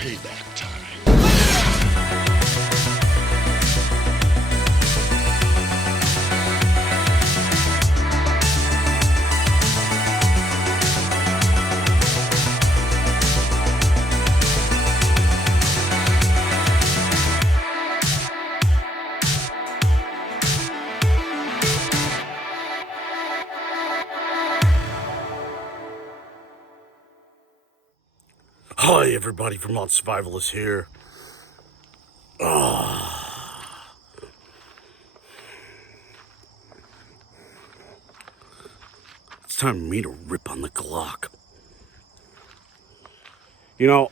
payback time. Hi everybody, Vermont Survivalist here. It's time for me to rip on the Glock. You know,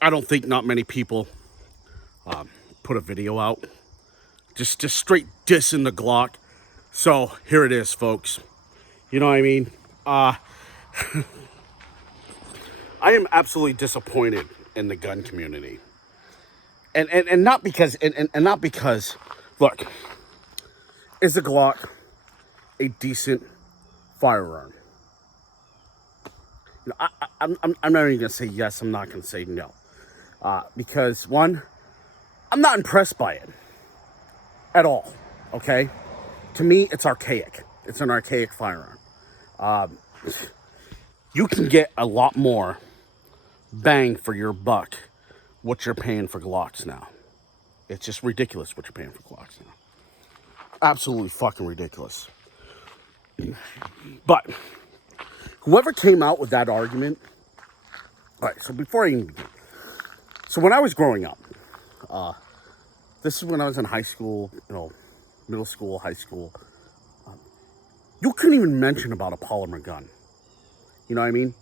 I don't think not many people put a video out. Just straight dissing the Glock. So here it is, folks. You know what I mean? I am absolutely disappointed in the gun community. And not because not because, look, is the Glock a decent firearm? You know, I'm not even gonna say yes, I'm not gonna say no. Because one, I'm not impressed by it at all. Okay? To me, it's archaic. It's an archaic firearm. You can get a lot more bang for your buck what you're paying for Glocks now. It's just ridiculous what you're paying for Glocks now. Absolutely fucking ridiculous. But whoever came out with that argument, all right, so before I even begin, so when I was growing up, this is when I was in high school, you know, middle school, high school, you couldn't even mention about a polymer gun. You know what I mean?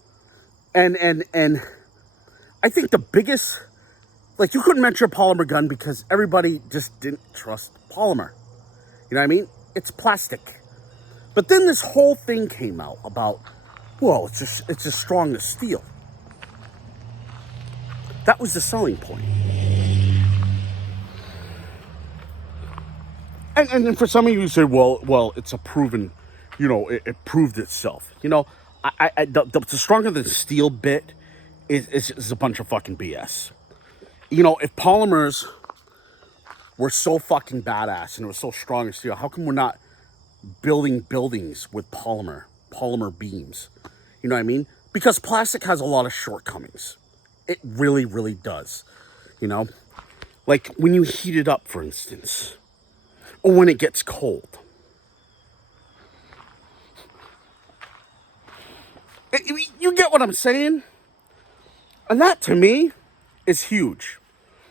And I think the biggest, like, you couldn't mention a polymer gun because everybody just didn't trust polymer. You know what I mean? It's plastic. But then this whole thing came out about, well, it's as strong as steel. That was the selling point. And then for some of you say, well, it's a proven, you know, it proved itself. You know, the stronger than steel bit is a bunch of fucking BS. You know, if polymers were so fucking badass and it was so strong as steel, how come we're not building buildings with polymer beams? You know what I mean? Because plastic has a lot of shortcomings. It really, really does. You know? Like when you heat it up, for instance, or when it gets cold. You get what I'm saying? And that, to me, is huge.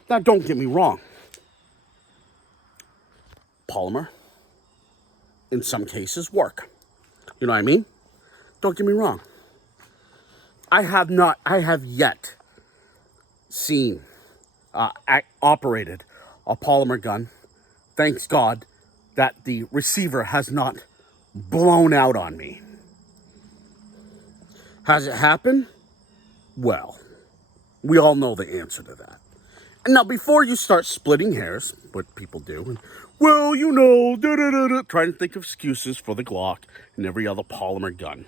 Now, don't get me wrong. Polymer, in some cases, work. You know what I mean? Don't get me wrong. I have yet seen, operated a polymer gun. Thanks God that the receiver has not blown out on me. Has it happened? Well, we all know the answer to that. And now, before you start splitting hairs, what people do, and, well, you know, trying to think of excuses for the Glock and every other polymer gun.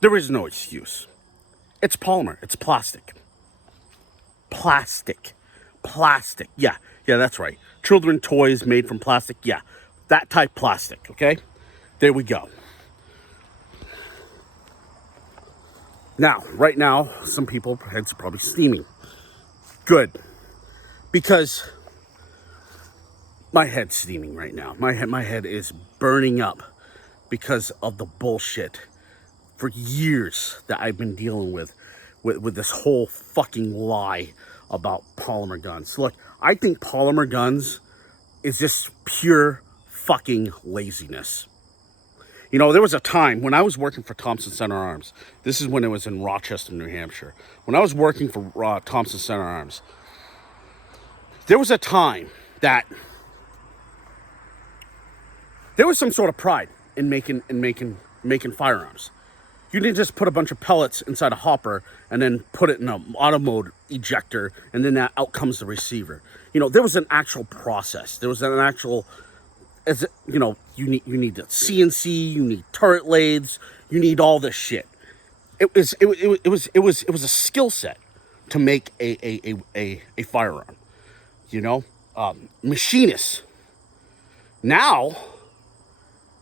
There is no excuse. It's polymer. It's plastic. Plastic. Yeah, that's right. Children toys made from plastic. Yeah, that type plastic, okay? There we go. Now, right now, some people's heads are probably steaming. Good. Because my head's steaming right now. My head is burning up because of the bullshit for years that I've been dealing with this whole fucking lie about polymer guns. Look, I think polymer guns is just pure fucking laziness. You know, there was a time when I was working for Thompson Center Arms. This is when it was in Rochester, New Hampshire. When I was working for Thompson Center Arms, there was a time that there was some sort of pride in making firearms. You didn't just put a bunch of pellets inside a hopper and then put it in an auto mode ejector and then out comes the receiver. You know, there was an actual process. There was an actual, you know, you need the CNC, you need turret lathes, You need all this shit. It was a skill set to make a firearm. You know, machinists. Now,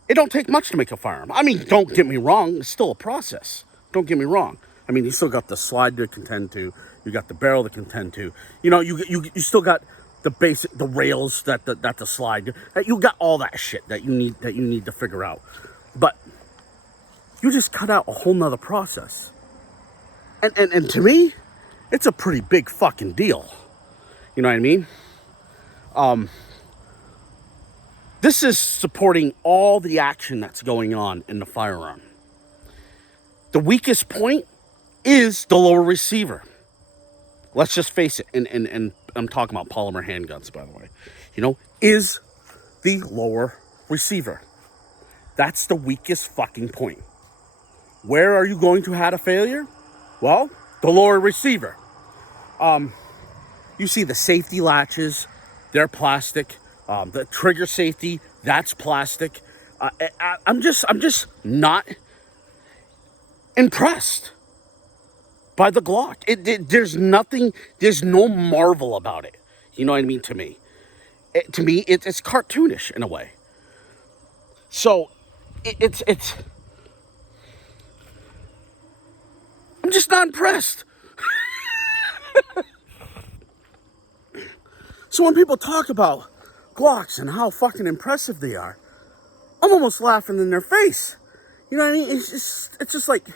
it don't take much to make a firearm. I mean, don't get me wrong, it's still a process. Don't get me wrong. I mean, you still got the slide to contend to. You got the barrel to contend to. You know, you still got the basic, the rails that the slide. You got all that shit that you need to figure out. But you just cut out a whole nother process. And to me, it's a pretty big fucking deal. You know what I mean? This is supporting all the action that's going on in the firearm. The weakest point is the lower receiver. Let's just face it, and I'm talking about polymer handguns, by the way. You know, is the lower receiver. That's the weakest fucking point. Where are you going to have a failure? Well, the lower receiver. You see the safety latches, they're plastic. The trigger safety, that's plastic. I'm just not impressed by the Glock. There's no marvel about it. You know what I mean? To me, it's cartoonish in a way. So, it's. I'm just not impressed. So when people talk about Glocks and how fucking impressive they are, I'm almost laughing in their face. You know what I mean? It's just like,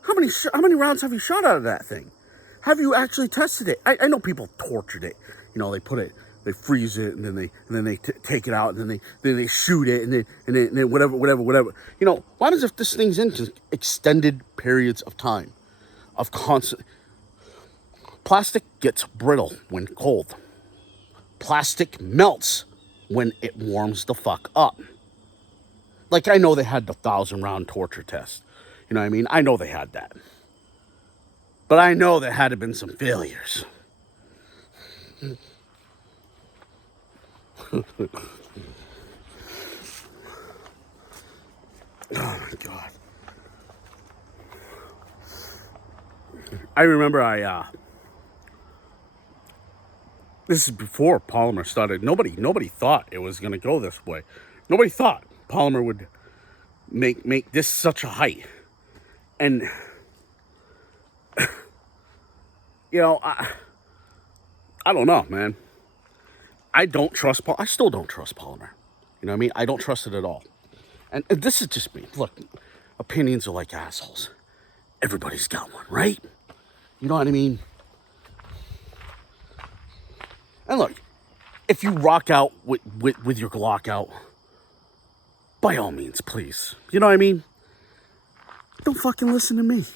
how many rounds have you shot out of that thing? Have you actually tested it? I know people tortured it. You know, they freeze it, and then they take it out, and then they shoot it, and then whatever. You know, why does if this thing's in just extended periods of time of constant? Plastic gets brittle when cold. Plastic melts when it warms the fuck up. Like, I know they had the 1,000-round torture test. You know what I mean? I know they had that. But I know there had to been some failures. Oh my God. I remember this is before polymer started. Nobody thought it was going to go this way. Nobody thought polymer would make this such a height. And, you know, I don't know, man. I still don't trust polymer. You know what I mean? I don't trust it at all. And this is just me. Look, opinions are like assholes. Everybody's got one, right? You know what I mean? And look, if you rock out with your Glock out, by all means, please. You know what I mean? Don't fucking listen to me.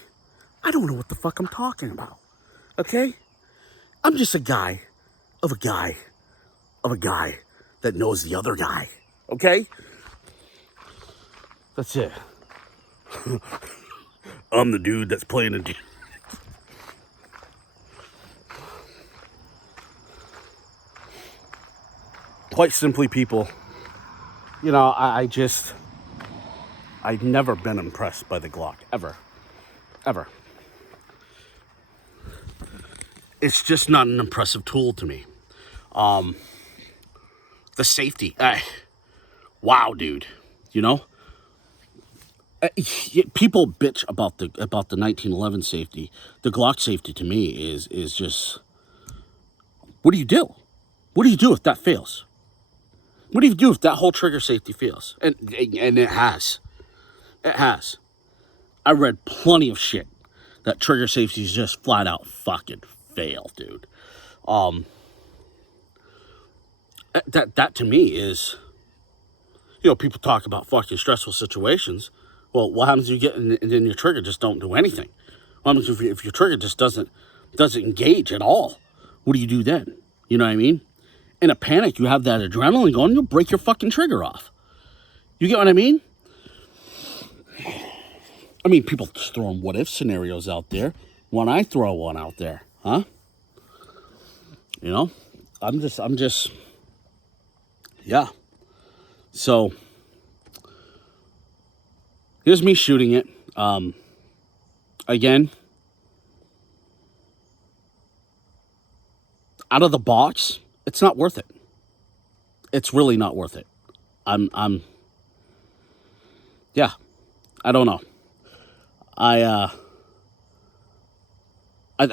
I don't know what the fuck I'm talking about. Okay? I'm just a guy of a guy that knows the other guy. Okay? That's it. I'm the dude that's playing a dude. Quite simply, people, you know, I've never been impressed by the Glock, ever. It's just not an impressive tool to me. The safety, wow, dude, you know? People bitch about the 1911 safety. The Glock safety to me is just, what do you do? What do you do if that fails? What do you do if that whole trigger safety fails? And it has. It has. I read plenty of shit that trigger safety is just flat out fucking fail, dude. That to me is, you know, people talk about fucking stressful situations. Well, what happens if you get and then your trigger just don't do anything? What happens if your trigger just doesn't engage at all? What do you do then? You know what I mean? In a panic, you have that adrenaline going, you'll break your fucking trigger off. You get what I mean? I mean, people just throwing what-if scenarios out there. When I throw one out there, huh? You know? I'm just, yeah. So, here's me shooting it. Again, out of the box, it's not worth it. It's really not worth it. Yeah, I don't know. I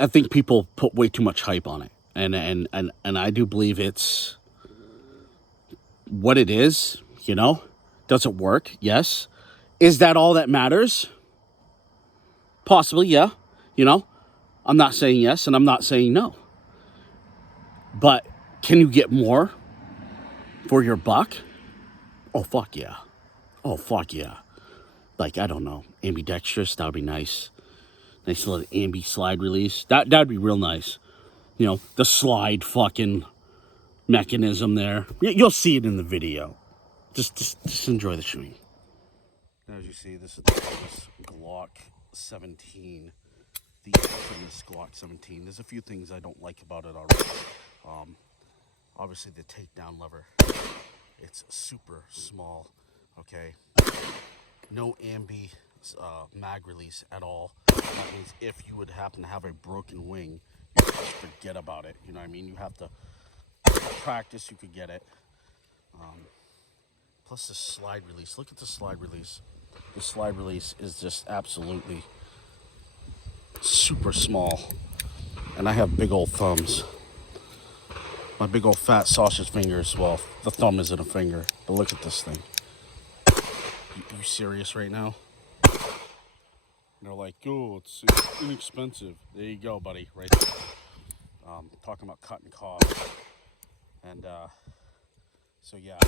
think people put way too much hype on it, and I do believe it's what it is. You know, does it work? Yes. Is that all that matters? Possibly, yeah. You know, I'm not saying yes, and I'm not saying no. But can you get more for your buck? Oh fuck yeah. Oh fuck yeah. Like, I don't know, ambidextrous. That would be nice. Nice little ambi slide release. That'd be real nice. You know, the slide fucking mechanism there. You'll see it in the video. Just enjoy the shooting. As you see, this is this Glock 17. The infamous Glock 17. There's a few things I don't like about it already. Obviously, the takedown lever. It's super small. Okay. No ambi mag release at all. That means if you would happen to have a broken wing, you just forget about it. You know what I mean? You have to practice. You could get it. Plus the slide release. Look at the slide release. The slide release is just absolutely super small. And I have big old thumbs. My big old fat sausage fingers. Well, the thumb isn't a finger, but look at this thing. You serious right now? And they're like, oh, it's inexpensive. There you go, buddy, right there. Talking about cutting costs. And so yeah.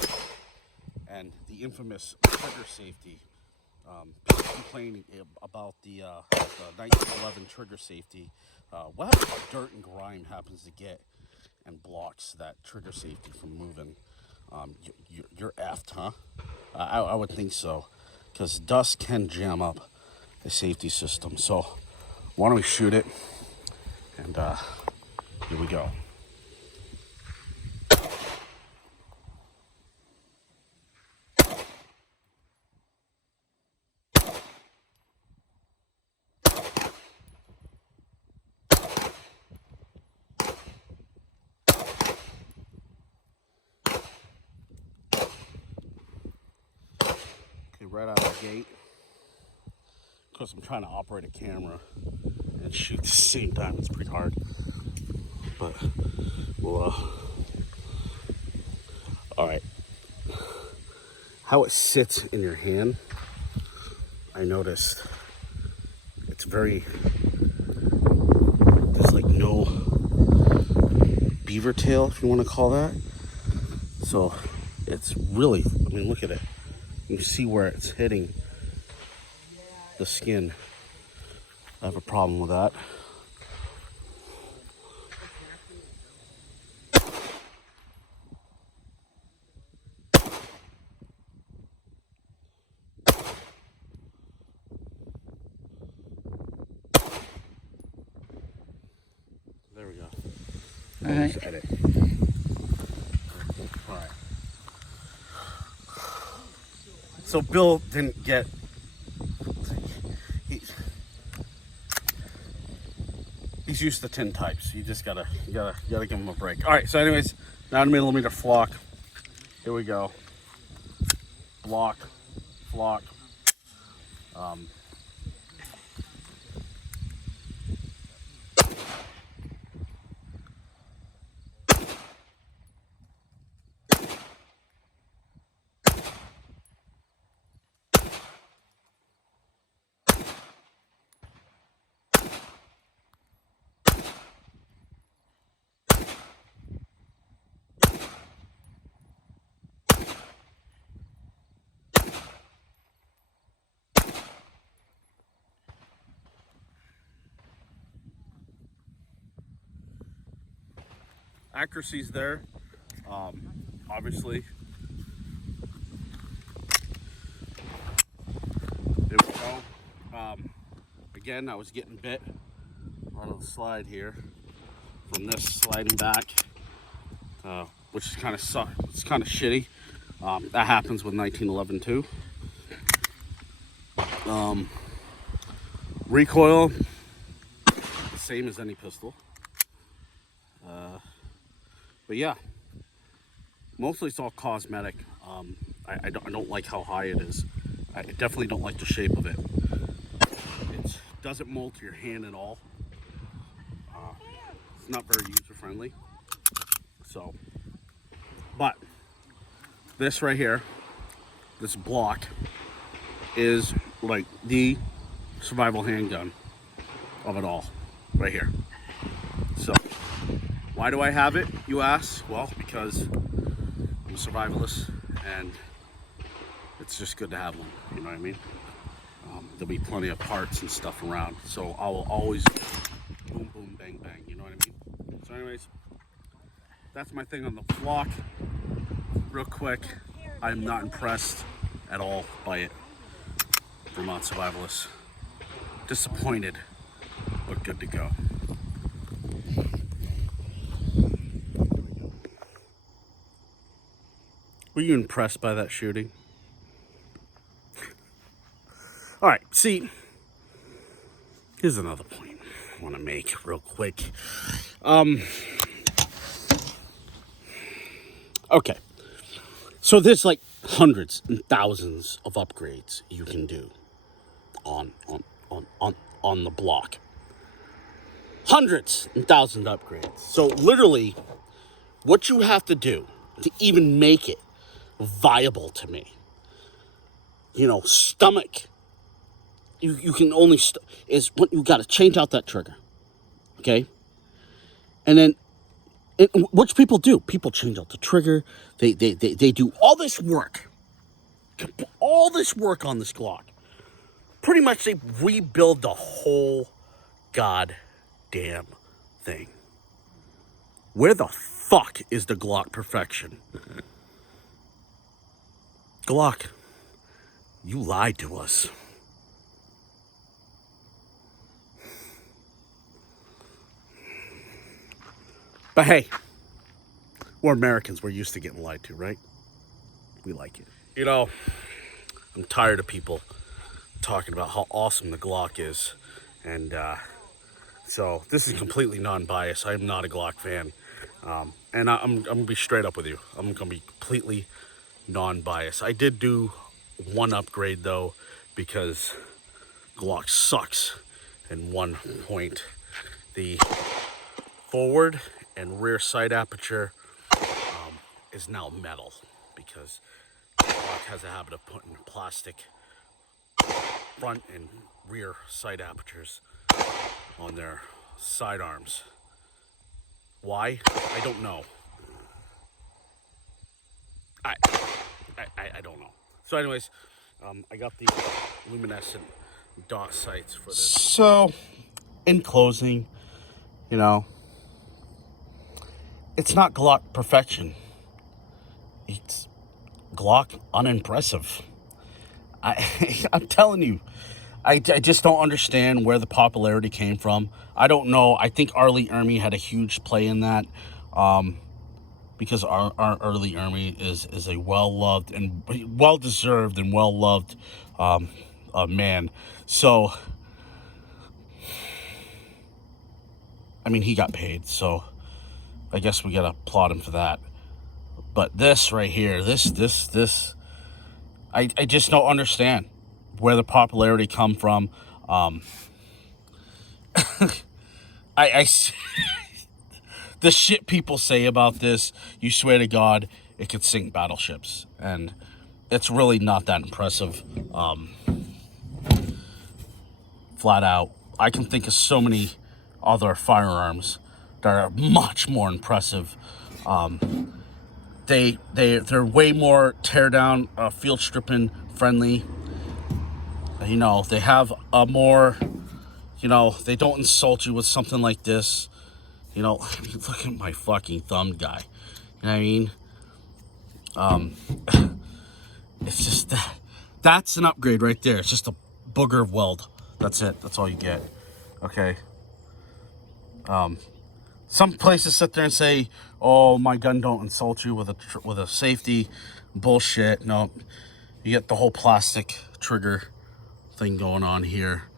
And the infamous trigger safety. People complaining about the 1911 trigger safety. What dirt and grime happens to get and blocks that trigger safety from moving? You're effed, huh? I would think so, because dust can jam up the safety system. So why don't we shoot it? And here we go. Right out of the gate, because I'm trying to operate a camera and shoot at the same time. It's pretty hard, but we'll all right. How it sits in your hand, I noticed it's very, there's like no beaver tail, if you want to call that. So it's really, I mean, look at it. You see where it's hitting the skin. I have a problem with that. There we go. All right. Edit. All right. So Bill didn't get. He's used to tin types. You just gotta give him a break. All right. So, anyways, 9mm flock. Here we go. Block, flock. Accuracy's there, obviously. There we go. Again, I was getting bit on the slide here from this sliding back, which is kind of it's kind of shitty. That happens with 1911 too. Recoil, the same as any pistol. But yeah, mostly it's all cosmetic. I don't like how high it is. I definitely don't like the shape of it. It doesn't mold to your hand at all. It's not very user friendly. So, but this right here, this Plock, is like the survival handgun of it all, right here. So, why do I have it, you ask? Well, because I'm a survivalist, and it's just good to have one, you know what I mean? There'll be plenty of parts and stuff around, so I will always boom, boom, bang, bang, you know what I mean? So anyways, that's my thing on the Plock. Real quick, I'm not impressed at all by it. Vermont survivalist. Disappointed, but good to go. Were you impressed by that shooting? All right, see, here's another point I want to make real quick. Okay, so there's like hundreds and thousands of upgrades you can do on the Plock. Hundreds and thousands of upgrades. So literally, what you have to do to even make it viable to me, you know, stomach. You can only is what you got to change out that trigger, okay? And then, which people do? People change out the trigger. They do all this work, on this Glock. Pretty much they rebuild the whole goddamn thing. Where the fuck is the Glock perfection? Glock, you lied to us. But hey, we're Americans. We're used to getting lied to, right? We like it. You know, I'm tired of people talking about how awesome the Glock is. And so this is completely non-biased. I'm not a Glock fan. And I'm going to be straight up with you. I'm going to be completely non-biased. I did do one upgrade, though, because Glock sucks in one point. The forward and rear sight aperture is now metal, because Glock has a habit of putting plastic front and rear sight apertures on their sidearms. Why? I don't know. I don't know. So anyways, I got the luminescent dot sights for this. So, in closing, you know, it's not Glock perfection. It's Glock unimpressive. I'm telling you, I just don't understand where the popularity came from. I don't know. I think Arlie Ermy had a huge play in that, because our Arlie Ermy is a well-loved and well-deserved and well-loved man. So, I mean, he got paid, so I guess we gotta applaud him for that. But this right here, this, I just don't understand where the popularity come from. The shit people say about this, you swear to God, it could sink battleships, and it's really not that impressive. Flat out, I can think of so many other firearms that are much more impressive. They're way more tear down, field stripping friendly. You know, they have a more, you know, they don't insult you with something like this. You know, look at my fucking thumb, guy. You know what I mean? It's just that. That's an upgrade right there. It's just a booger of weld. That's it. That's all you get. Okay. Some places sit there and say, "Oh, my gun don't insult you with a safety." Bullshit. No, you get the whole plastic trigger thing going on here.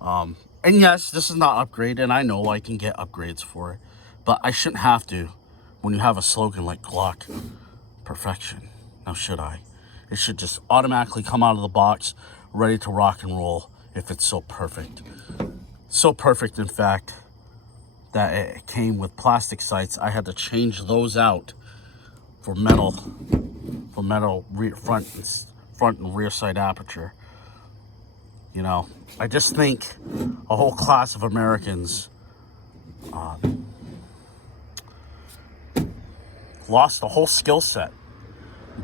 And yes, this is not upgrade, and I know I can get upgrades for it, but I shouldn't have to when you have a slogan like Glock Perfection. Now should I? It should just automatically come out of the box, ready to rock and roll if it's so perfect. So perfect, in fact, that it came with plastic sights. I had to change those out for metal rear, front and rear sight aperture. You know, I just think a whole class of Americans lost a whole skill set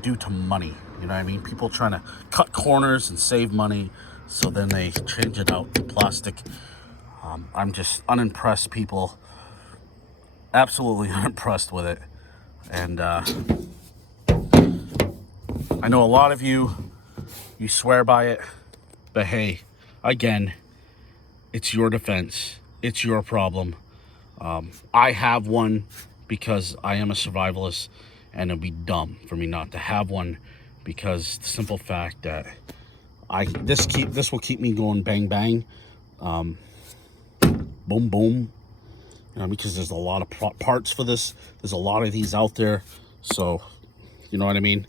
due to money. You know what I mean? People trying to cut corners and save money, so then they change it out to plastic. I'm just unimpressed, people. Absolutely unimpressed with it. And I know a lot of you swear by it, but hey, again, it's your defense. It's your problem. I have one because I am a survivalist, and it'd be dumb for me not to have one, because the simple fact that this will keep me going bang bang, boom boom. You know, because there's a lot of parts for this. There's a lot of these out there, so you know what I mean.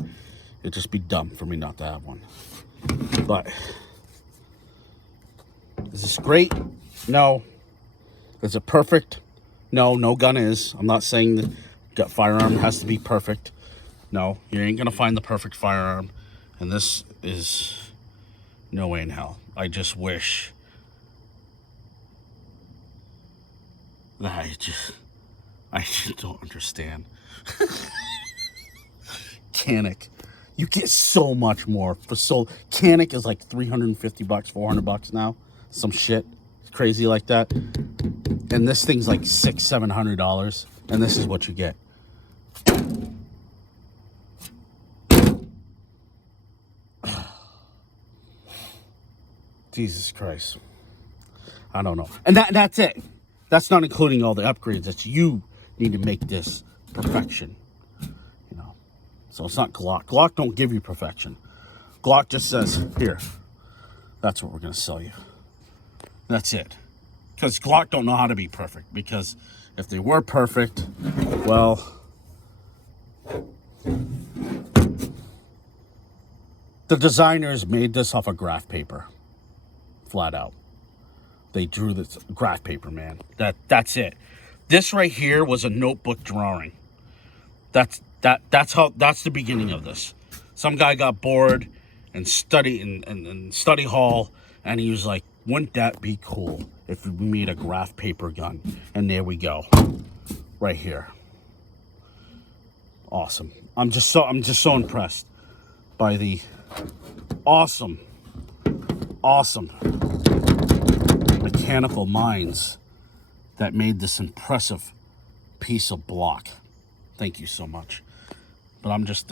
It'd just be dumb for me not to have one. But is this great? No. Is it perfect? No, no gun is. I'm not saying the firearm has to be perfect. No, you ain't gonna find the perfect firearm, and this is no way in hell. I just wish that I just don't understand. Canic, you get so much more for Canic is like $350, $400 now, some shit crazy like that, and this thing's like $600-$700, and this is what you get. Jesus Christ, I don't know. And that's it. That's not including all the upgrades that you need to make this perfection. You know, so it's not Glock. Glock don't give you perfection. Glock just says, here, that's what we're gonna sell you. That's it. Because Glock don't know how to be perfect. Because if they were perfect, well, the designers made this off of graph paper, flat out. They drew this graph paper, man. That's it. This right here was a notebook drawing. That's the beginning of this. Some guy got bored and study in study hall, and he was like, wouldn't that be cool if we made a graph paper gun? And there we go. Right here. Awesome. I'm just so impressed by the awesome mechanical minds that made this impressive piece of block. Thank you so much. But I'm just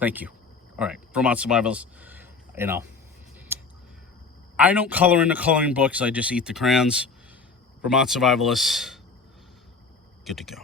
thank you. All right, Vermont Survivals, you know, I don't color in the coloring books. I just eat the crayons. Vermont Survivalists, good to go.